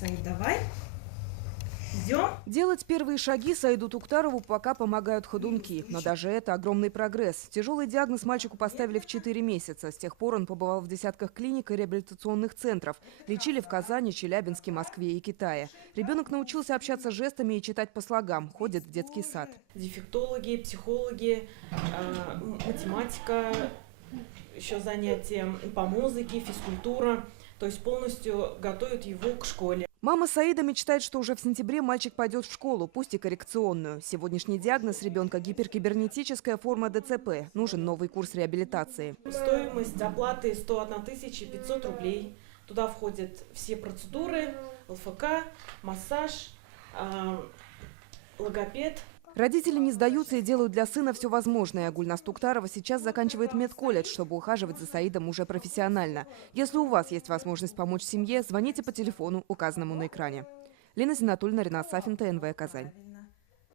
Саид, давай. Идем. Делать первые шаги Саиду Туктарову пока помогают ходунки. Но даже это огромный прогресс. Тяжелый диагноз мальчику поставили в 4 месяца. С тех пор он побывал в десятках клиник и реабилитационных центров. Лечили в Казани, Челябинске, Москве и Китае. Ребенок научился общаться жестами и читать по слогам. Ходит в детский сад. Дефектологи, психологи, математика, еще занятия по музыке, физкультура. То есть полностью готовят его к школе. Мама Саида мечтает, что уже в сентябре мальчик пойдет в школу, пусть и коррекционную. Сегодняшний диагноз ребенка – гиперкибернетическая форма ДЦП. Нужен новый курс реабилитации. Стоимость оплаты 101 500 рублей. Туда входят все процедуры, ЛФК, массаж, логопед. Родители не сдаются и делают для сына все возможное. Гульнас Туктарова сейчас заканчивает медколледж, чтобы ухаживать за Саидом уже профессионально. Если у вас есть возможность помочь семье, звоните по телефону, указанному на экране. Лена Зинатульна, Ринат Сафин, ТНВ, Казань.